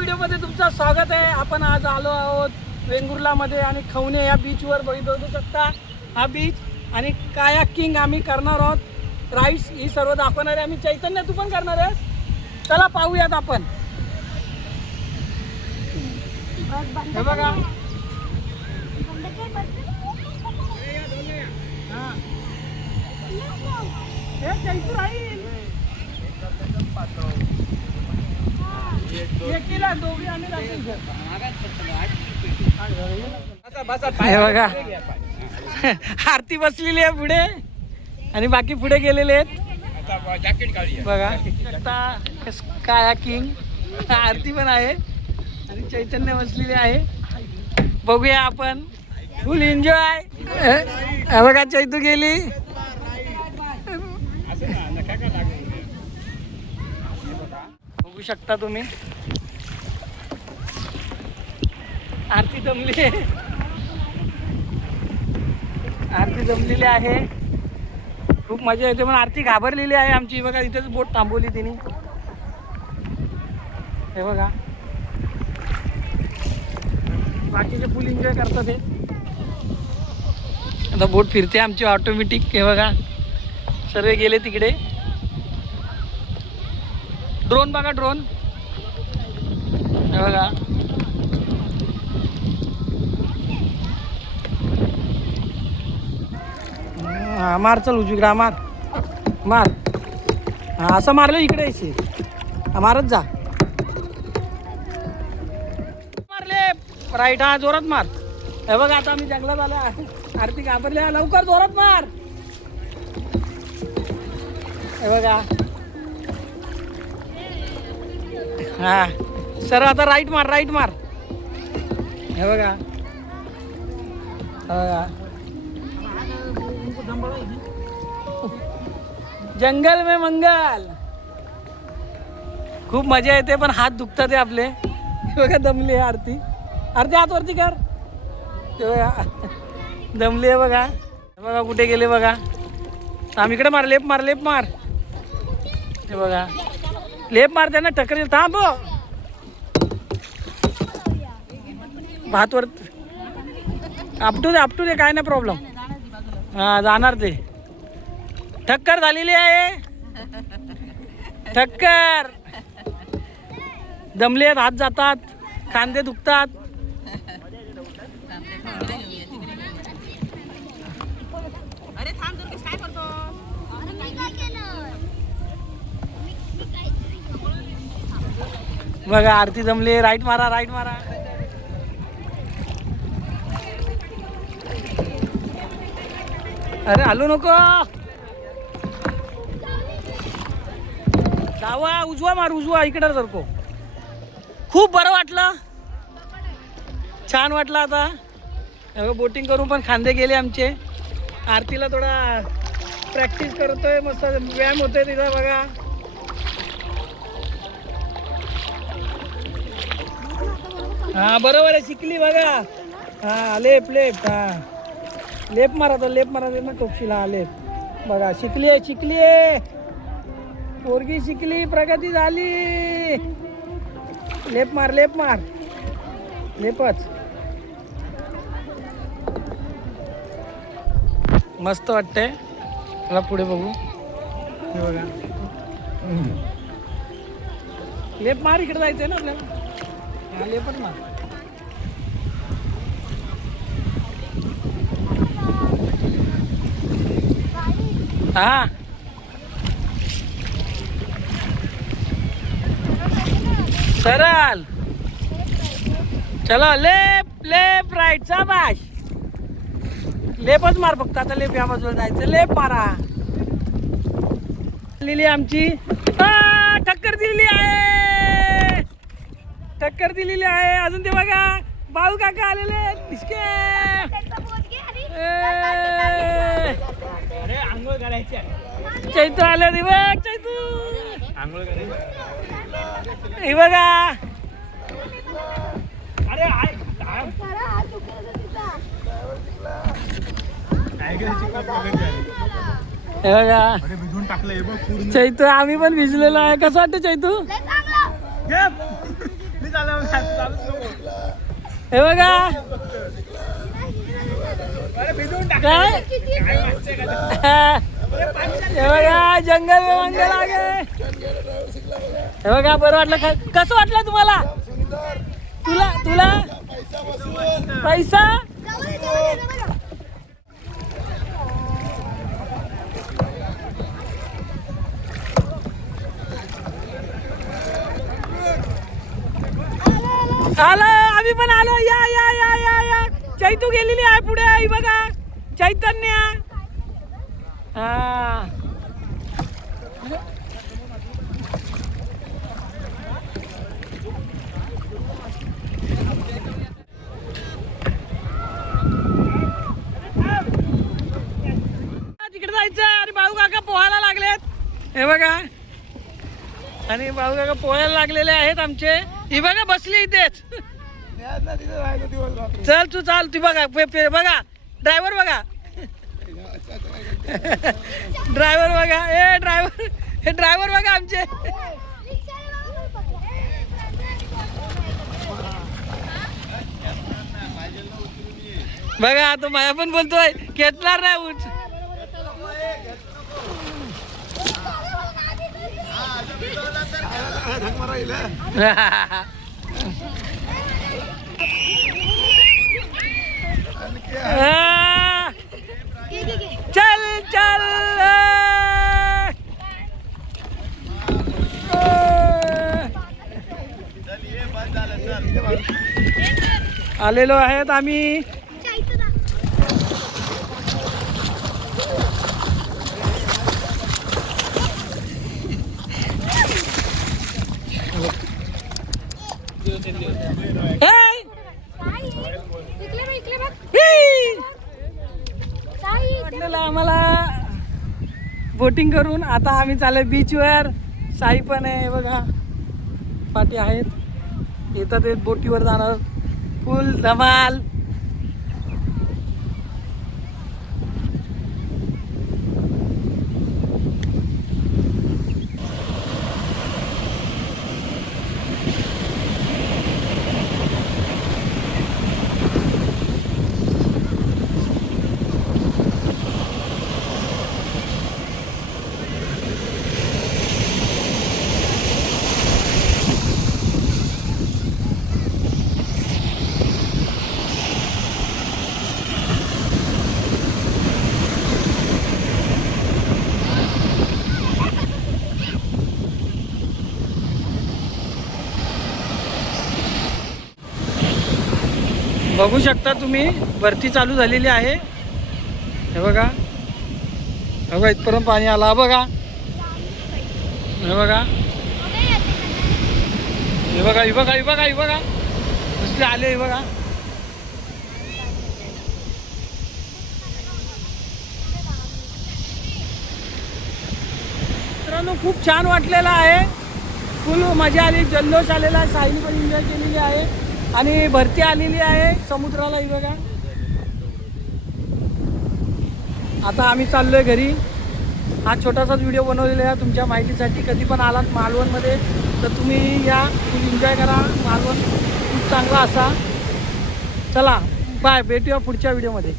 व्हिडिओमध्ये तुमचं स्वागत आहे. आपण आज आलो आहोत वेंगुर्लामध्ये आणि खवणे या बीचवर बघू शकता. हा बीच आणि कायाकिंग आम्ही करणार आहोत. राईड्स ही सर्व दाखवणार आहे आम्ही. चैतन्य तू पण करणार आहेस? चला पाहूयात आपण. हे बघा हे बघा आरती बसलेली आहे पुढे आणि बाकी पुढे गेलेले आहेत. बघा आता कायाकिंग आरती पण आहे आणि चैतन्य बसलेले आहे. बघूया आपण फुल एन्जॉय. बघा चैतू गेली. बघू शकता तुम्ही आरती जमली आहे. आरती जमलेली आहे. खूप मजा येते पण आरती घाबरलेली आहे आमची. बघा इथेच बोट थांबवली तिने. हे बघा बाकीचे फुल एन्जॉय करतात. हे आता बोट फिरते आमची ऑटोमॅटिक. हे बघा सर्व गेले तिकडे. ड्रोन बघा ड्रोन. हे बघा हा मार. चल उजवीकडा मार मार. हा असं मारलं इकडे यायचे. मारत जा. मारले राईट. हा जोरात मार. हे बघा आता आम्ही जंगलात आलो. आरती घाबरल्या. लवकर जोरात मार. हे बघा हा सर आता राईट मार राईट मार. हे बघा जंगल में मंगल. खूप मजा येते पण हात दुखतात आहे आपले. बघा दमली आहे आरती. आरती हात वरती कर. दमली आहे बघा. बघा कुठे गेले बघा. आम्ही इकडे मार. लेप मार लेप मार. हे बघा लेप मार. त्यांना टक्कर थांब. भातवर आपटू दे काय नाही प्रॉब्लेम. हा जाणार ते. ठक्कर झालेली आहे. ठक्कर. दमले आहेत. हात जातात. खांदे दुखतात. बघा आरती जमली. राईट मारा राईट मारा. अरे हलू नको. डावा उजवा मार. उजवा इकडे सरको. खूप बरं वाटलं. छान वाटलं. आता बोटिंग करून पण खांदे गेले आमचे. आरतीला थोडा प्रॅक्टिस करतोय. मस्त व्यायाम होतोय तिचा बघा. हा बरोबर आहे. शिकली बघा. हा लेप लेप. हा लेप मारा. तर लेप मारा मग टोपशील. हा लेप बघा. शिकली आहे शिकली आहे पोरगी. शिकली. प्रगती झाली. लेप मार लेप मार. लेपच मस्त वाटतंय. चला पुढे बघू. हे बघा लेप मार. इकडे जायचंय ना आपल्याला. हा लेपच मार. हा सरळ. चलो लेप लेप राईट. शाबाश. लेपच मार फक्त. आता लेप या बाजूला जायचं. लेप मारा. लिहिली आमची. टक्कर दिलेली आहे. टक्कर दिलेली आहे. अजून ते बघा बाळू काका आलेले. आंघोळ करायची. चैतू आले. दिवस चैतू आंघोळ करायची. हे बघा. अरे हे बघा चैतू. आम्ही पण भिजलेलो आहे. कसं वाटतं चैतू? हे बघा काय हे बघा जंगल में मंगल आ गए. हे बघा बरं वाटलं. कसं वाटलं तुम्हाला? तुला पैसा आलो. आम्ही पण आलो. या या या या या चैतू गेलेली आहे पुढे. आई बघा चैतन्य. हा तिकडे जायचं. आणि बाळू काका पोहायला लागलेत. हे बघा आणि बाळू काका पोहायला लागलेले आहेत आमचे. ही बघा बसली इथेच. चल तू चाल. ती बघा बघा ड्रायव्हर बघा. ड्रायव्हर बघा. हे ड्रायव्हर बघा आमचे. बघा तो माया पण बोलतोय घेतणार नाही उच. चल चल आलेलो आहेत आम्ही. आम्हाला बोटिंग करून आता आम्ही चालले बीचवर. साई पण आहे बघा पाठी आहेत. येतात ते बोटीवर जाणार. फुल धमाल. बघू शकता तुम्ही भरती चालू झालेली आहे. हे बघा इथपर्यंत पाणी आला बघा. हे बघा कसले आले. हे बघा मित्रांनो खूप छान वाटलेलं आहे. फुल मजा आली. जल्लोष आलेला आहे. साईने पण एन्जॉय केलेली आहे. आणि भरती आलेली आहे समुद्राला. ही बघा आता आम्ही चाललोय घरी. हा छोटासाच व्हिडिओ बनवलेला आहे तुमच्या माहितीसाठी. कधी पण आलात मालवणमध्ये तर तुम्ही या फुल एन्जॉय करा. मालवण खूप चांगला असा. चला बाय. भेटूया पुढच्या व्हिडिओमध्ये.